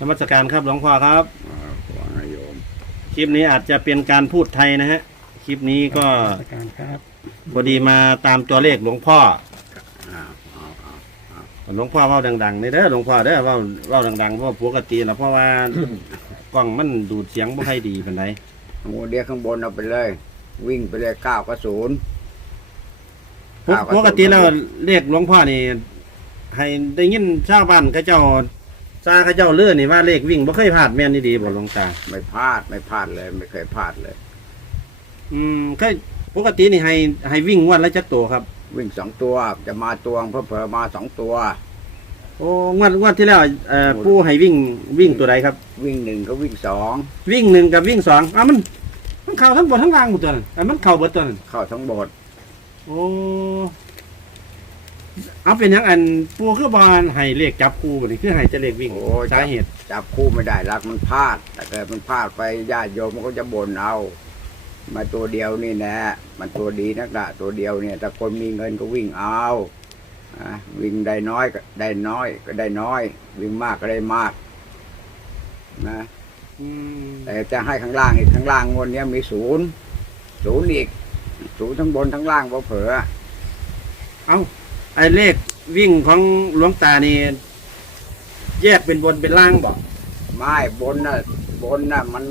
นมัสการครับหลวงพ่อครับ อ่าขอให้โยมคลิปนี้อาจจะเป็นการพูดไทยนะฮะ คลิปนี้ก็ราชการครับพอดีมาตามตัวเลขหลวงพ่อ อ่าเอาเอาหลวงพ่อเว้าดังๆนี่เด้อหลวงพ่อเด้อเว้าเว้าดังๆเพราะว่าปกติแล้วเพราะว่ากล้องมันดูดเสียงบ่ค่อยดีปานใดโมเดียวข้างบนเอาไปเลย วิ่งไปเลยเก้ากับศูนย์ปกปกติแล้วเลขหลวงพ่อนี่ให้ได้ยินชาวบ้านเขาเจ้า ซาเขาเจ้าเลื่อนนี่ว่าเลขวิ่งบ่เคยพลาดแม่นนี่ดีบ่หลวงตา ไม่พลาดไม่พลาดเลยไม่เคยพลาดเลย อืมเคยปกตินี่ให้ให้วิ่งงวันละจักตัวครับ วิ่งสองตัวจะมาตวงเพื่อเผลอๆมาสองตัว โอ้งวดงวดที่แล้วเอ่อผู้ให้วิ่งวิ่งตัวใดครับ วิ่งหนึ่งก็วิ่งสองวิ่งหนึ่งกับวิ่งสองอะมัน มันเข่าทั้งบนทั้งล่างหมดตัวนั้นอะมันเข่าเบิดตัวนั้นเข้าทั้งหมดโอ้ เอาเป็นหยังอันปูคือบอลให้เลขจับคู่บ่นี่คือให้จะเลขวิ่งโอ้สาจับเหตุจับคู่ไม่ได้รักมันพลาดแต่เกิดมันพลาดไปญาติโยมมันก็จะบ่นเอา มาตัวเดียวนี่แนะมันตัวดีนักละตัวเดียวเนี่ยแต่คนมีเงินก็วิ่งเอาอะวิ่งได้น้อยก็ได้น้อยก็ได้น้อย วิ่งมากก็ได้มากนะอืมแต่จะให้ข้างล่างอีกข้างล่างงวดเนี้ยมีศูนย์ศูนย์อีกศูนย์ทั้งบนทั้งล่างเผลอเอา ไอ้เลขวิ่งของหลวงตานี่แยกเป็นบนเป็นล่างบอกๆไม่บนน่ะบนน่ะมัน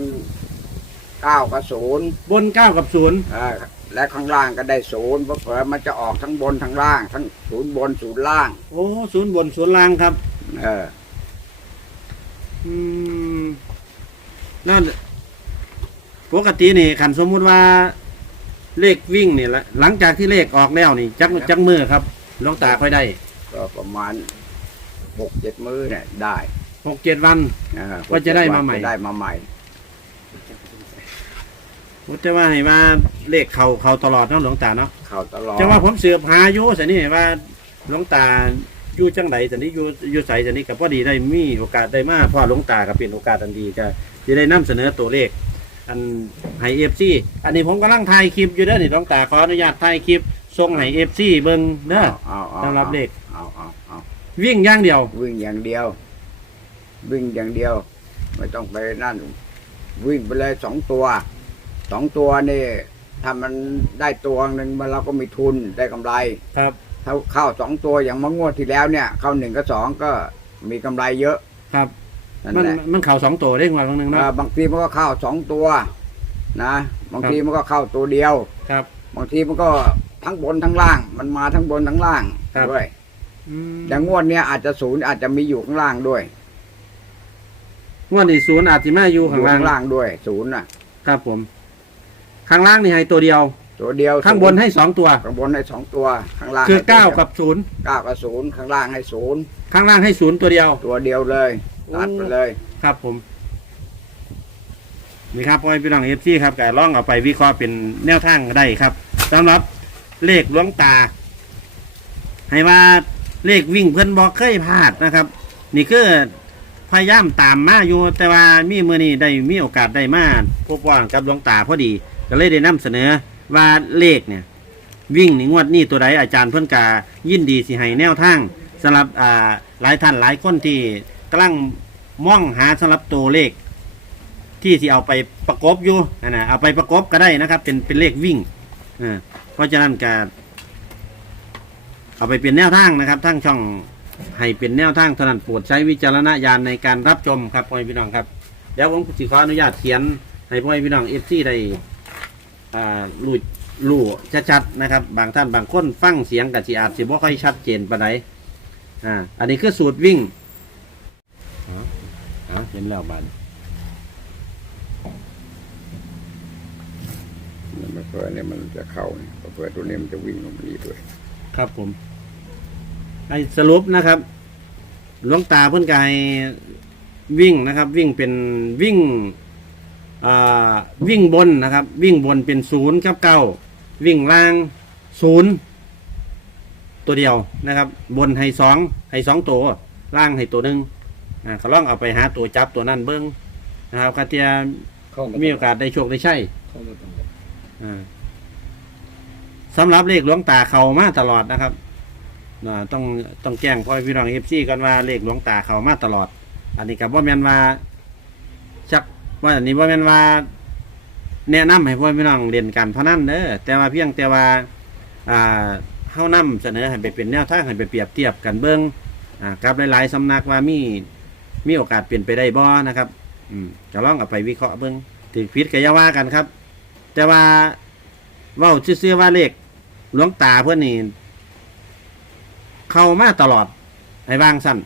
เก้ากับศูนย์บนเก้ากับศูนย์อ่าและข้างล่างก็ได้ศูนย์เผลอๆมันจะออกทั้งบนทั้งล่าง ทั้งศูนย์บนศูนย์ล่าง โอ้ศูนย์บนศูนย์ล่างครับ เออ อืมแล้วปกตินี่ขันสมมุติว่า เลขวิ่งนี่ละหลังจากที่เลขออกแล้วนี่ จักจักมือครับ หลวงตาค่อยได้ก็ประมาณหกเจ็ดมื้อเนี่ยได้หกเจ็ดวันอ่ว่าจะได้มาใหม่ จะได้มาใหม่ผมจะว่าให้ว่าเลขเขาเขาตลอดเนาะหลวงตาเนาะเข้าตลอดจะว่าผมสืบหาอยู่สันนี่ว่าหลวงตาอยู่จังไดสันนี่อยู่อยู่ใสสันนี่กับพอดีได้มีโอกาสได้มาพ่อหลวงตาก็เป็นโอกาสอันดีก็จะได้นำเสนอตัวเลข อันให้เอฟซีอันนี้ผมกำลังถ่ายคลิปอยู่เด้อนี่หลวงตาขออนุญาตถ่ายคลิป ส่งให้เอฟซีเบิ่งเด้อเอาเอาสำหรับเลขเอาเอาเอาวิ่งอย่างเดียว วิ่งอย่างเดียว วิ่งอย่างเดียว ไม่ต้องไปนั่น วิ่งไปเลยสองตัวสองตัวนี่ถ้ามันได้ตัวหนึ่งมันเราก็มีทุนได้กำไร ครับถ้าเข้าสองตัวอย่างมะงวดที่แล้วเนี่ย เข้าหนึ่งกับสองก็มีกำไรเยอะครับนั่นมันแหละมันเข่าสองตัวได้งวดนึงเอเนาะอบางทีมันก็เข้าสองตัว นะ บางทีมันก็เข้าตัวเดียว ครับ บางทีมันก็ ทั้งบนทั้งล่าง มันมาทั้งบนทั้งล่างครับ ด้วยอืมอย่างงวดเนี้ยอาจจะศูนย์อาจจะมีอยู่ข้างล่างด้วยงวดนี้ศูนย์อาจจะมาอยู่อข้างยู่ล่างข้างล่างด้วยศูนย์น่ะ ครับผม ข้างล่างนี่ให้ตัวเดียว ตัวเดียวข้างบนให้สองตัว ข้างบนให้สองตัว ข้างล่างคือให้ตัวเก้าดียวกับศูนย์เก้ากับศูนย์ข้างล่างให้ศูนย์ข้างล่างให้ศูนย์ตัวเดียว ตัวเดียวเลยตัดไปเลย ครับผม นี่ครับพ่อแม่พี่น้องเอฟซีครับก็ล่องเอาไปวิเคราะห์เป็นแนวทางได้ครับสำหรับ เลขลวงตา ให้ว่าเลขวิ่งเพื่อนบอกเคยพลาดนะครับ นี่คือพยายามตามมาอยู่แต่ว่ามีมือนี้ได้มีโอกาสได้มาพบว่ากับหลวงตาพอดี ก็เลยได้นำเสนอว่าเลขเนี่ย วิ่งนี่งวดนี้ตัวใดอาจารย์เพื่อนกายินดีสิให้แนวทางสำหรับอ่าหลายท่านหลายคนที่กำลังมองหาสำหรับตัวเลข ที่สิเอาไปประกบอยู่นั่นนะเอาไปประกบก็ได้นะครับ เป็นเป็นเลขวิ่งอ่า เพราะฉะนั้นการเอาไปเป็นแนวทางนะครับทั้งช่องให้เป็นแนวทางเท่านั้นโปรดใช้วิจารณญาณในการรับชมครับพ่อแม่พี่น้องครับเดี๋ยวผมสิขออนุญาตเขียนให้พ่อแม่พี่น้องเอฟซีได้อ่ารู้รู้ชัดๆนะครับ บางท่านบางคนฟังเสียงกับสีอาจสิบ่ค่อยชัดเจนปานใดอ่าอันนี้คือสูตรวิ่งอ๋ออ๋อเห็นแล้วบานมันเพื่อเนี่ยมันจะเข้าเนี่ย เพื่อตัวนี้มันจะวิ่งลงมานี่ด้วย ครับผม ไอ้สรุปนะครับหลวงตาเพิ่นกายวิ่งนะครับ วิ่งเป็นวิ่งอ่าวิ่งบนนะครับ วิ่งบนเป็นศูนย์กับเก้าวิ่งล่างศูนย์ตัวเดียวนะครับ บนให้สองให้สองตัวล่างให้ตัวหนึ่งอ่าเขาลองเอาไปหาตัวจับตัวนั่นเบิ้งนะครับคาเทียมีโอกาสได้โชคได้ใช่อ่า สำหรับเลขหลวงตาเขามาตลอดนะครับอ่าต้องต้องแจ้งพ่อพี่น้องเอฟซีกันว่าเลขหลวงตาเขามาตลอด อันนี้กับว่าแมนว่าชักว่าอันนี้ว่าแมนว่า แนะนำให้พ่อพี่น้องเรียนการพนันเด้อแต่ว่าเพียงแต่ว่า อ่าเฮานำเสนอให้ไปเป็นแนวทางให้ไปเปรียบเทียบกันเบิ่งอ่ากับหลายๆสำนักว่ามีมีโอกาสเปลี่ยนไปได้บ่นะครับ อืมจะลองเอาไปวิเคราะห์เบิ่งถือผิดก็อย่าว่ากันครับ แต่ว่าเว้าซื่อๆว่าเลข หลวงตาเพื่อนนี่เข้ามาตลอดให้วางสั้น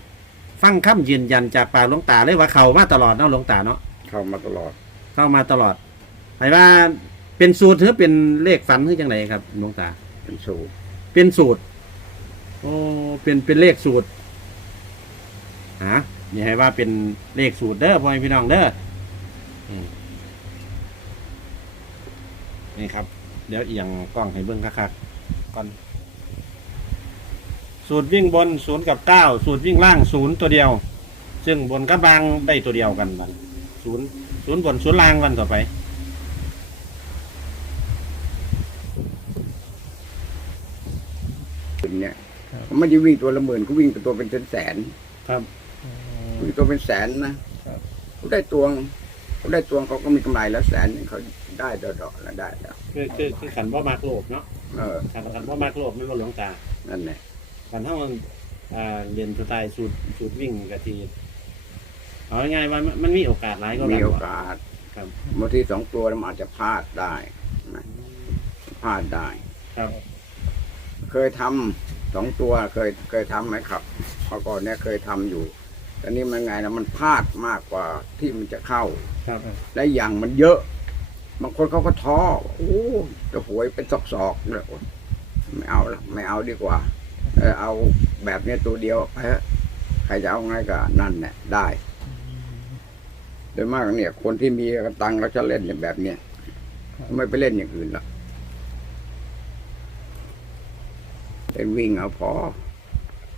ฟังคำยืนยันจากปากหลวงตาเลยว่าเข้ามาตลอดเนาะหลวงตาเนาะเข้ามาตลอด เข้ามาตลอดให้ว่าเป็นสูตรหรือเป็นเลขฝันหรือจังไดครับหลวงตา เป็นสูตร เป็นสูตรโอ้เป็นเป็นเลขสูตรฮะอย่าให้ว่าเป็นเลขสูตรเด้อพ่อแม่พี่น้องเด้ออืมนี่ครับ เดี๋ยวเอียงกล้องให้เบิ้งคักๆ ก่อน สูตรวิ่งบนศูนย์กับเก้าสูตรวิ่งล่างศูนย์ตัวเดียว ซึ่งบนกับล่างได้ตัวเดียวกันบันศูนย์ศูนย์บนศูนย์ล่างวันต่อไปเป็นเนี่ยมันจะวิ่งตัวละหมื่นก็วิ่งตัวเป็นแสนครับๆวิ่งตัวเป็นแสนนะครับเขาได้ตวงเขาได้ตวงเขาก็มีกำไรแล้วแสนหนึ่งเขาได้ดอกๆแล้วได้แล้วคือคือคือขันว่ามากโลภเนาะ เออขันขันว่ามากโลภไม่ว่าหลวงตานั่นแหละการถ้ามันอ่าเรียนสไตล์สูตรสูตรวิ่งกะทีเอาง่ายๆว่ามันมันมีโอกาสหลายก็มีแบบโอกาสครับบางทีสองตัวมันอาจจะพลาดได้นะพลาดได้ ครับ เคยทำสองตัวเคยเคยทำไหมครับเมื่อก่อนเนี่ยเคยทำอยู่แต่นี่มันไงนะมันพลาดมากกว่าที่มันจะเข้า ครับ และอย่างมันเยอะ บางคนเขาก็ท้อโอ้จะหวยเป็นศอกๆเลยโอ๊ยไม่เอาละไม่เอาดีกว่าเออเอาแบบเนี้ยตัวเดียวไปเถอะใครจะเอาไงก็นั่นเนี่ยได้โดยมากเนี่ย คนที่มีตังค์แล้วจะเล่นอย่างแบบเนี้ยไม่ไปเล่นอย่างอื่นละเล่นวิ่งเอาพอ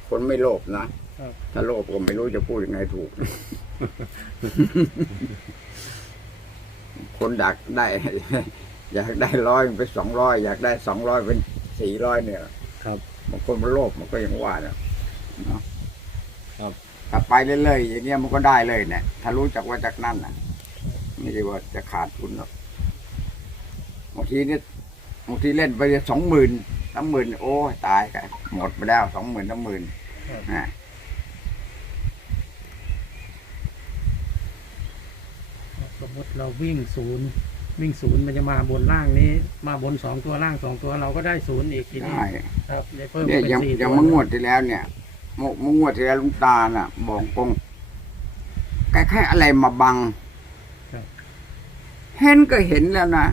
คนไม่โลภนะครับถ้าโลภก็ไม่รู้จะพูดยังไงถูก คนดักได้ อยากได้ร้อยเป็นสองร้อยอยากได้สองร้อยเป็นสี่ร้อยเนี่ยครับบางคนมันโลภมันก็ยังว่าเนี่ยเนาะครับถ้าไปเรื่อยๆอย่างเงี้ยมันก็ได้เลยเนี่ยถ้ารู้จักว่าจากนั่นน่ะไม่ใช่ว่าจะขาดทุนหรอกบางทีเนี่ยบางทีเล่นไปสองหมื่นสามหมื่นโอ้ยตายกันหมดไปแล้วสองหมื่นสามหมื่นอ่า สมม ติเราวิ่งศูนย์วิ่งศูนย์มันจะมาบนล่างนี้ มาบนสองตัวล่างสองตัวเราก็ได้ศูนย์อีกทีนี้ได้ครับได้เพิ่มเนี่ยเป็นอย่างสี่อตัย่างวมางวดที่แล้วเนี่ยมมางวดที่แล้วลุงตาน่ะ บอกกงแกแค่อะไรมาบัง เห็นก็เห็นแล้วนะ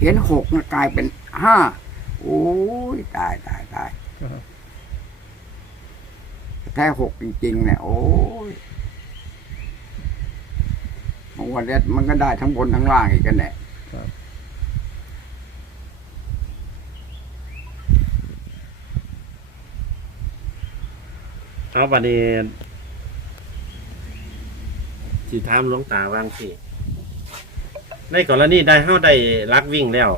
เห็นหกนะกลายเป็นห้าโอ้ยตายตายตายครับ แค่หกจริงๆเนี่ยโอ้ย บางวันเนี้ยมันก็ได้ทั้งบนทั้งล่างอีกกันแหละเอาบัดนี้สิถามหลวงตาวางสิในกรณีได้เฮาได้ลักวิ่งแล้ว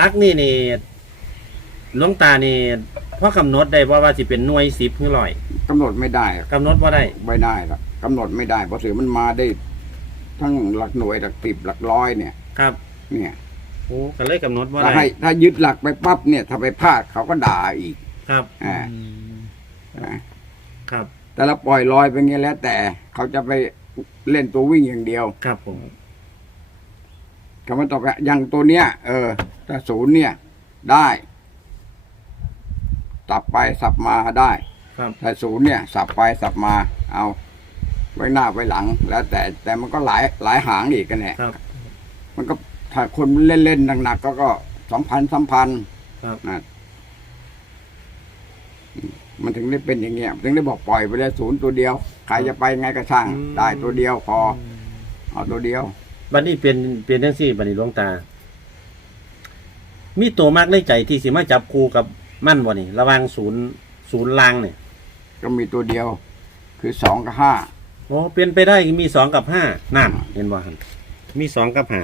ลักนี่นี่หลวงตานี่พอกำหนดได้ว่าว่าสิเป็นหน่วยสิบหรือร้อยกำหนดไม่ได้หรอกกำหนดว่าได้ไม่ได้หรอกกำหนดไม่ได้เพราะเสือมันมาได้ ทั้งหลักหน่วยหลักติบหลักร้อยเนี่ย ครับเนี่ยโอ้ก็เลยกำหนดว่าถ้าได้ให้ถ้ายึดหลักไปปั๊บเนี่ย ถ้าไปพลาดเขาก็ด่าอีก ครับอ่า อืมนะครับ แต่ละปล่อยลอยไปงี้แล้ว แต่เขาจะไปเล่นตัววิ่งอย่างเดียวครับผม คำว่าต่อไปอย่างตัวเนี้ย เออถ้าศูนย์เนี่ย ได้สับไปสับมาได้ครับ ถ้าศูนย์เนี่ย สับไปสับมา เอา ไว้หน้าไว้หลัง แล้ว แต่แต่มันก็หลายหลายหางอีกกันแหละครับ มันก็ถ้าคนเล่นเล่นๆหนักๆก็ก็สองพันสามพันครับ นะมันถึงได้เป็นอย่างเงี้ยถึงได้บอกปล่อยไปเลยศูนย์ตัวเดียวใครจะไปไงก็ช่างได้ตัวเดียวพอเอาตัวเดียว บัดนี้เป็นเป็นจังซี่บัดนี้หลวงตา มีตัวมากในใจที่สิมาจับคู่กับมั่นบ่นี่ ระหว่างศูนย์ศูนย์ลางเนี่ยก็มีตัวเดียว คือสองกับห้า โอ้เป็นไปได้มีสองกับห้านั่นเห็นบ่ครับมีสองกับห้า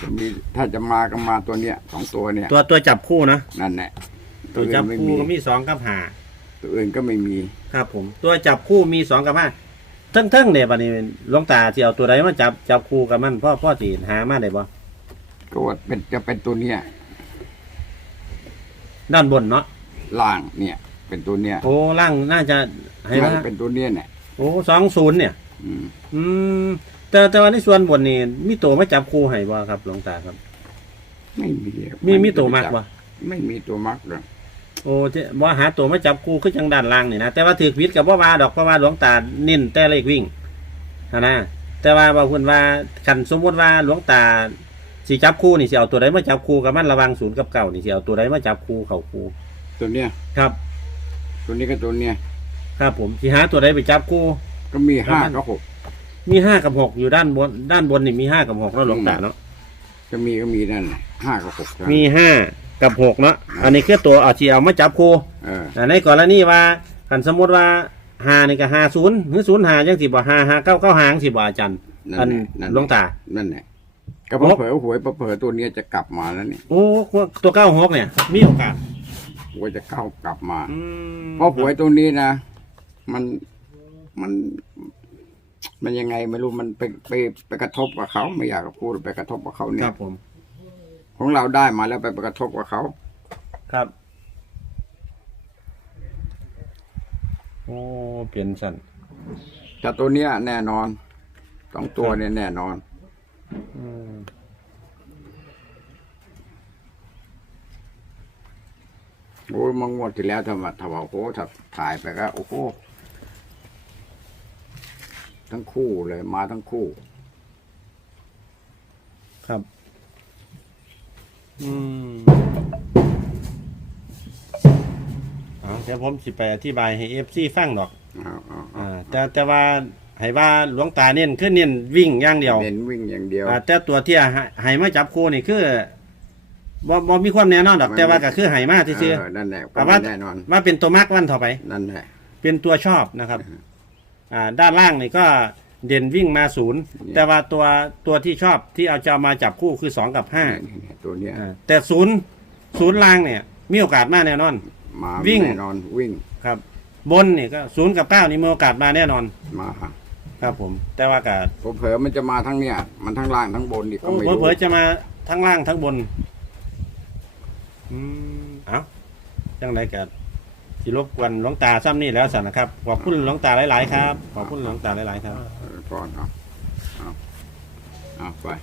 จะมีถ้าจะมาก็มาตัวเนี้ยสองตัวเนี่ยตัวตัวจับคู่นะนั่นแหละตัวจับไม่คู่มีก็มีสองกับห้าตัวอื่นก็ไม่มีครับ ผม ตัวจับคู่มีสองกับห้าเทิงๆเนี่ยบัดนี้หลวงตาที่เอาตัวใดมาจับจับคู่กับมันพ่อพ่อตีหามาได้บ่ก็ว่าเป็นจะเป็นตัวเนี้ยด้านบนเนาะล่างเนี่ย เป็นตัวเนี้ยโอ้ล่างน่าจะให้น่ามาจะเป็นตัวเนี้ยเนี่ย โอ้สองศูนย์เนี่ย อืมอืม แต่แต่ว่าในส่วนบนนี่มีตัวมาจับคู่ให้บ่ครับหลวงตาครับ ไม่มีมีมีตัวมากบ่ไม่มีตัวมักเลยโอ้เจ๊บ่หาตัวมาจับคู่คือจังด้านล่างนี่นะแต่ว่าถือวิทย์กับบ่ว่าดอกเพราะว่าหลวงตาเน้นแต่เลขวิ่งนะนะแต่ว่าว่าคุณว่าคันสมมติว่าหลวงตาสิจับคู่นี่สิเอาตัวใดมาจับคู่กับมันระหวังศูนย์กับเก่านี่สิเอาตัวใดมาจับคู่เข้าคู่ตัวเนี้ยครับ ตัวนี้ก็ตัวเนี้ย ครับผมสิหาตัวใดไปจับคู่ ก็มีห้าก็หกมีห้ากับหกอยู่ด้านบน ด้านบนนี่มีห้ากับหกแล้วหลวงตาเนาะจะมีก็มีนั่นแหละห้าก็หกเท่านั้นมีห้ากับหกเนาะอันนี้คือตัวเอาสิเอามาจับคู่เออแต่ในกรณีว่าคันสมมติว่าหานี่ก็หาศูนย์หรือศูนย์หาจังสิบ่หาหาเก้าเก้าหางสิบ่อาจารย์นั่อันนแหละนั่นหลวงตานั่นแหละก็หกเผลอๆหวยเผลอๆตัวเนี้ยจะกลับมาแล้วเนี่ยโอ้ตัวเก้าหกเนี่ย มีโอกาสหวยจะเข้ากลับมาอืมเพราะหวยตัวนี้นะ มันมัน มันยังไงไม่รู้มันไปไปไปกระทบกับเขา ไม่อยากจะพูดไปกระทบกับเขาเนี่คยรับผม ของเราได้มาแล้วไปไปกระทบกับเขาครับ โอ้เปลี่ยนสันแต่ตัวเนี้ยแน่นอนสองตัวเนี่ยแน่นอน อืมโอ้ยมังงวดที่แล้วถ้ามาถ้าว่าโอ้โหถ้าถ่ายไปก็โอ้โห ทั้งคู่เลยมาทั้งคู่ ครับ อืมเอาเดี๋ยวผมสิไปอธิบายให้เอฟซีฟังดอกเอาเอาเอาอ่าแต่แต่ว่าให้ว่าหลวงตาเน้นคือเน้นวิ่งอย่างเดียวเน้นวิ่งอย่างเดียว อ่าแต่ตัวที่ให้ให้มาจับคู่นี่คือบ่บ่มีความแน่นอนดอก แต่ว่าก็คือให้มาซื่อเออนั่นแหละๆก็แต่ว่าแน่นอน ว่าเป็นตัวมักวันต่อไป นั่นแหละ เป็นตัวชอบนะครับอ่าด้านล่างนี่ก็เด่นวิ่งมาศูนย์แต่ว่าตัวตัวที่ชอบที่เอาจะเอามาจับคู่คือสองกับห้าเนี่ยตัวเนี้ยอ่าแต่ศูนย์ศูนย์ล่างเนี่ย มีโอกาสมากแน่นอน มาวิ่ง แน่นอนวิ่งครับ บนนี่ก็ศูนย์กับเก้านี่มีโอกาสมาแน่นอน มาครับผม แต่ว่าก็ผมเผลอๆมันจะมาทั้งเนี้ยมันทั้งล่างทั้งบนอีกก็ไม่เผลรู้อๆจะมาทั้งล่างทั้งบน อืมเอ้าจังไรกั ที่รบกวนหลวงตาซ้ำนี่แล้วสันนะครับ ขอบคุณหลวงตาหลาย ๆ ครับ ขอบคุณหลวงตาหลาย ๆ ครับพอนเอาเอาเอาไป